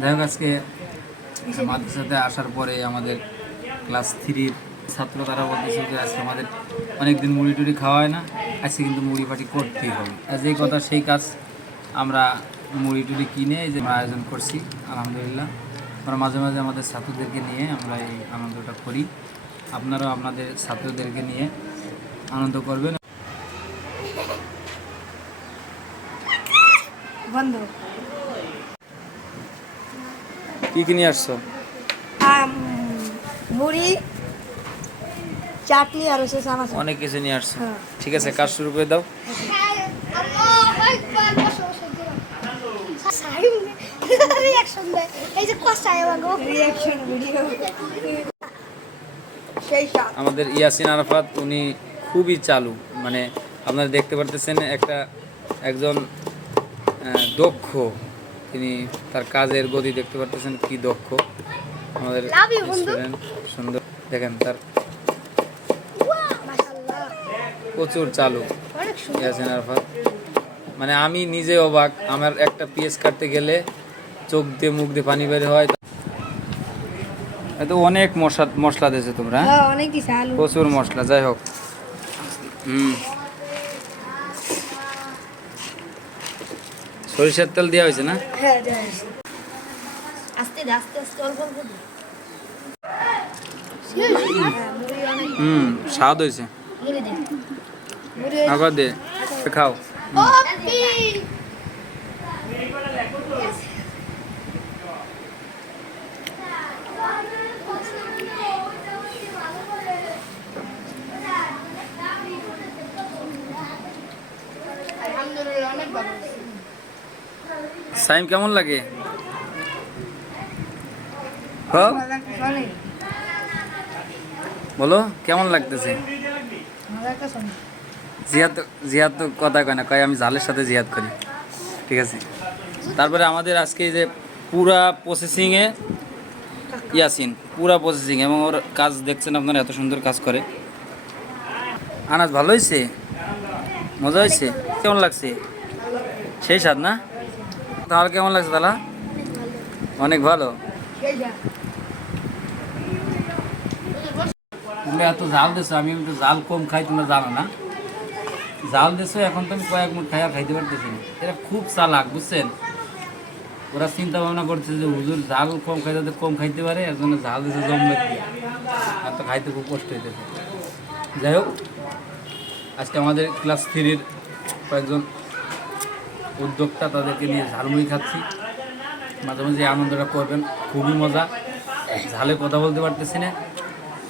যাই হোক, আজকে মাদ্রাসাতে আসার পরে আমাদের ক্লাস থ্রির ছাত্র তারা বলতেছে যে আজকে আমাদের অনেকদিন মুড়ি টুড়ি খাওয়া হয় না, আজকে কিন্তু মুড়ি পাটি করতেই হবে। আর যেই কথা, সেই কাজ আমরা মুড়ি টুড়ি কিনে যে আয়োজন করছি, আলহামদুলিল্লাহ। আমরা মাঝে মাঝে আমাদের ছাত্রদেরকে নিয়ে আমরা এই আনন্দটা করি। আপনারাও আপনাদের ছাত্রদেরকে নিয়ে আনন্দ করবেন। বন্ধ। কী কিনে আসছো? মুড়ি চাটনি আর হচ্ছে চানাচুর। অনেক কিছু নিয়ে আসছো। হ্যাঁ। ঠিক আছে কাজ শুরু করে দাও। আমাদের ইয়াসিন আরাফাত উনি খুবই চালু। মানে আপনারা দেখতে পারতেছেন একটা একজন দক্ষ তিনি তার কাজের গতি দেখতে পারতেছেন কি দক্ষ। আমাদের সুন্দর। দেখেন তার প্রচুর চালু। ইয়াসিন আরাফাত? মানে আমি নিজে অবাক আমার একটা পিএস কাটতে গেলে চোখ দিয়ে মুখ দিয়ে পানি বের হয়। এত অনেক মশলা মশলা দিয়েছে তোমরা হ্যাঁ? হ্যাঁ প্রচুর মশলা যাই হোক। হুম। সরিষার তেল দেওয়া হয়েছে না? হ্যাঁ। আস্তে দে, আস্তে আস্তে অল্প অল্প দে। হুম স্বাদ হয়েছে। দে। মুড়ি আবার দে খাও। আলহামদুলিল্লাহ অনেক ভালো সাইম কেমন লাগে? হ্যাঁ? বলো, কেমন লাগতেছে? জিয়াদ জিয়াদ তো কথা কয় না, কয় আমি জালের সাথে জিয়াদ করি। ঠিক আছে? তারপরে আমাদের আজকে যে পুরা প্রসেসিংয়ে ইয়াসিন, পুরা প্রসেসিং এবং ওর কাজ দেখছেন আপনারা, এত সুন্দর কাজ করে। আনাজ ভালো হয়েছে? মজা হয়েছে? কেমন লাগছে? সেই স্বাদ না? তাহলে কেমন লাগছে তাহলে? অনেক ভালো। তোমরা এত জাল দিছো, আমি একটু জাল কম খাই, তোমরা জানো না। জাল দিছো, এখন তো আমি কয়েক মুঠ খাইয়া খাইতে পারতেছি এরা খুব চালাক, বুঝছেন? ওরা চিন্তা ভাবনা করছে যে হুজুর জাল কম খাই যাতে কম খাইতে পারে, এর জন্য জাল দিছে জমবে আর তো খাইতে খুব কষ্ট হইতেছে। যাই হোক, আজকে আমাদের ক্লাস থ্রির কয়েকজন উদ্যোক্তা তাদেরকে নিয়ে ঝালমুড়ি খাচ্ছি। মাঝে মাঝে আনন্দটা করবেন খুবই মজা। ঝালে কথা বলতে পারতেছি না।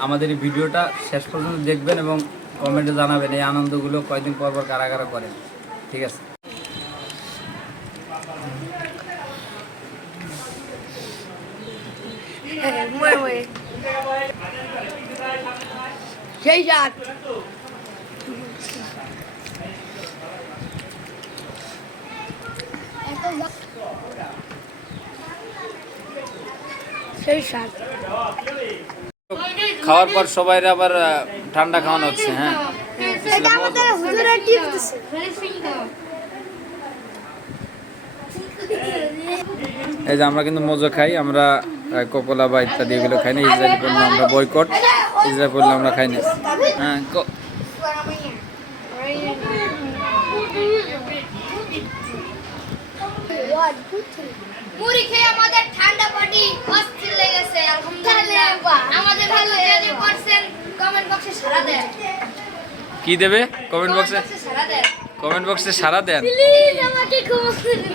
আমাদের এই ভিডিওটা শেষ পর্যন্ত দেখবেন এবং কমেন্টে জানাবেন এই আনন্দগুলো কয়দিন পর পর কারা কারা করেন। ঠিক আছে? হ্যাঁ, ময়ে ময়ে সেই সেই খাওয়ার পর সবাই আবার ঠান্ডা খাওয়ানো হচ্ছে হ্যাঁ। এই যে আমরা কিন্তু মজা খাই আমরা কোকোলা বা ইত্যাদি এগুলো খাই না ইসরায়েলি পণ্য আমরা বয়কট। ইসরায়েল পণ্য আমরা খাই না। হ্যাঁ ক- মুড়ি খেয়ে আমাদের ঠান্ডা পাটি অস্থির লেগেছে আলহামদুলিল্লাহ। আমাদের ভালো যদি করছেন কমেন্ট বক্সে সারা দেন। কি দেবে? কমেন্ট বক্সে সারা দেন। কমেন্ট বক্সে সারা দেন। প্লিজ আমাকে ক্ষমা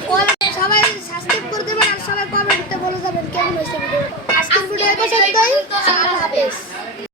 করে সবাই সাবস্ক্রাইব করে দেবেন আর সবাই কমেন্টে বলে যাবেন। কেমন হয়েছে ভিডিও আজকের ভিডিও এই পর্যন্তই। আল্লাহ হাফেজ।